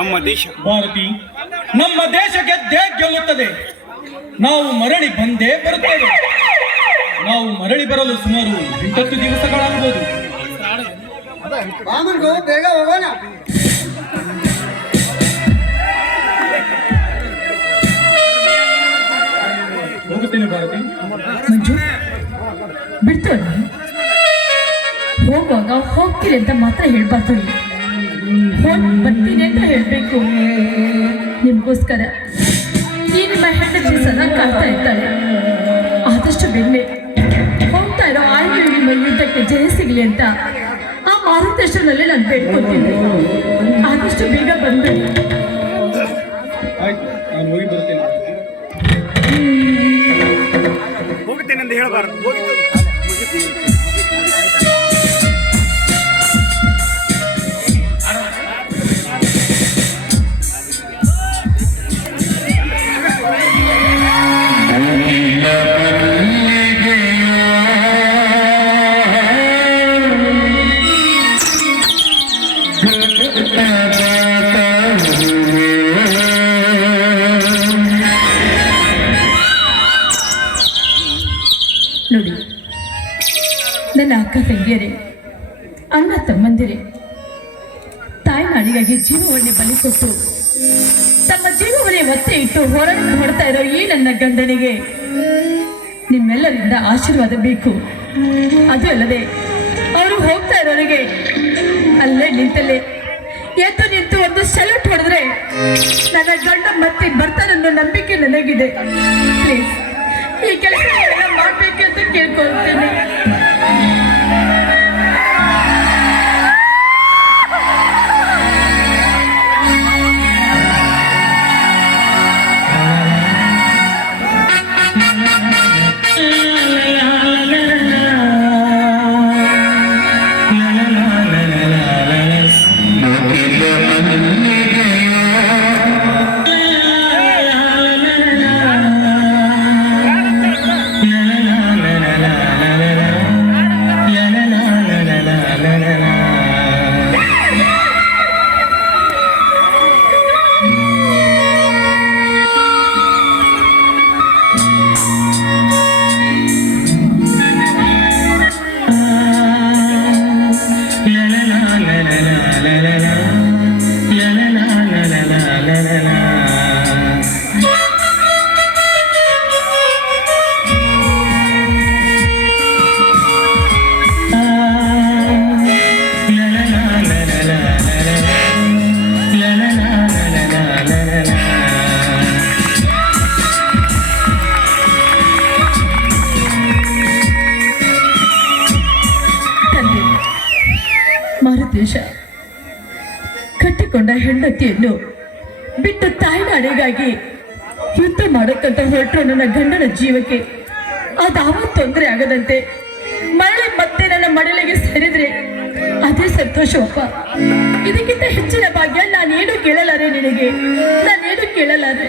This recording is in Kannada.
ನಮ್ಮ ದೇಶ. ಭಾರತಿ ನಮ್ಮ ದೇಶ ಗೆದ್ದೇ ಗೆಲ್ಲುತ್ತದೆ. ನಾವು ಮರಳಿ ಬಂದೇ ಬರುತ್ತೇವೆ. ನಾವು ಮರಳಿ ಬರಲು ಸುಮಾರು ಎಂಟತ್ತು ದಿವಸಗಳಾಗಬಹುದು. ಬೇಗ ಹೋಗೋಣ. ಹೋಗುತ್ತೇನೆ ಭಾರತಿ. ಮಂಜು ಬಿಡ್ತು ಹೋಗುವಾಗ ಹೋಗ್ತೀರಿ ಅಂತ ಮಾತ್ರ ಹೇಳ್ಬಾರ್ದು. ಹೋಗಿ ಹೇಳ್ಬೇಕು ನಿಮಗೋಸ್ಕರ. ಈ ನಿಮ್ಮ ಹೆಂಡತಿ ಸದಾ ಕಾಡ್ತಾ ಇರ್ತಾಳೆ. ಆದಷ್ಟು ಬೆಣ್ಣೆ ಹೋಗ್ತಾ ಇರೋ ನಿಮ್ಮ ಯುದ್ಧಕ್ಕೆ ಜಯ ಸಿಗಲಿ ಅಂತ ಆ ಮಾರುತಷ್ಟರಲ್ಲೇ ನಾನು ಬೇಡ್ಕೊತೀನಿ. ನನ್ನ ಅಕ್ಕ ತಂಗಿಯರೇ, ಅಣ್ಣ ತಮ್ಮಂದಿರೇ ತಾಯ್ನಾಡಿಗಾಗಿ ಜೀವವನ್ನೇ ಬಲಿ ಕೊಟ್ಟು, ತಮ್ಮ ಜೀವವನ್ನೇ ಒತ್ತೆ ಇಟ್ಟು ಹೊರಗೆ ಹೊಡ್ತಾ ಇರೋ ಈ ನನ್ನ ಗಂಡನಿಗೆ ನಿಮ್ಮೆಲ್ಲರಿಂದ ಆಶೀರ್ವಾದ ಬೇಕು. ಅದು ಅಲ್ಲದೆ, ಅವರು ಹೋಗ್ತಾ ಇರೋರಿಗೆ ಅಲ್ಲೇ ನಿಂತಲ್ಲೇ, ಎದ್ದು ನಿಂತು ಒಂದು ಸೆಲ್ಯೂಟ್ ಹೊಡೆದ್ರೆ ನನ್ನ ಗಂಡ ಮತ್ತೆ ಬರ್ತಾನನ್ನೋ ನಂಬಿಕೆ ನನಗಿದೆ. ಪ್ಲೀಸ್ ಈ ಕೆಲಸ ಮಾಡಬೇಕಂತ ಕೇಳ್ಕೊಳ್ತೇನೆ. ಮಾರುತೇಶ ಕಟ್ಟಿಕೊಂಡ ಹೆಂಡತಿಯನ್ನು ಬಿಟ್ಟು ತಾಯ್ನಾಡಿಗಾಗಿ ಯುದ್ಧ ಮಾಡೋಕ್ಕಂತ ಹೊರಟರು ನನ್ನ ಗಂಡನ ಜೀವಕ್ಕೆ. ಅದಾವ ತೊಂದರೆ ಆಗದಂತೆ. ಮರಳಿ ಮತ್ತೆ ನನ್ನ ಮಡಲಿಗೆ ಸೇರಿದ್ರೆ ಅದೇ ಸಂತೋಷವಪ್ಪ ಇದಕ್ಕಿಂತ ಹೆಚ್ಚಿನ ಭಾಗ್ಯ ನಾನೇನು ಕೇಳಲಾರೆ ನಿನಗೆ. ನಾನೇನು ಕೇಳಲಾರೆ.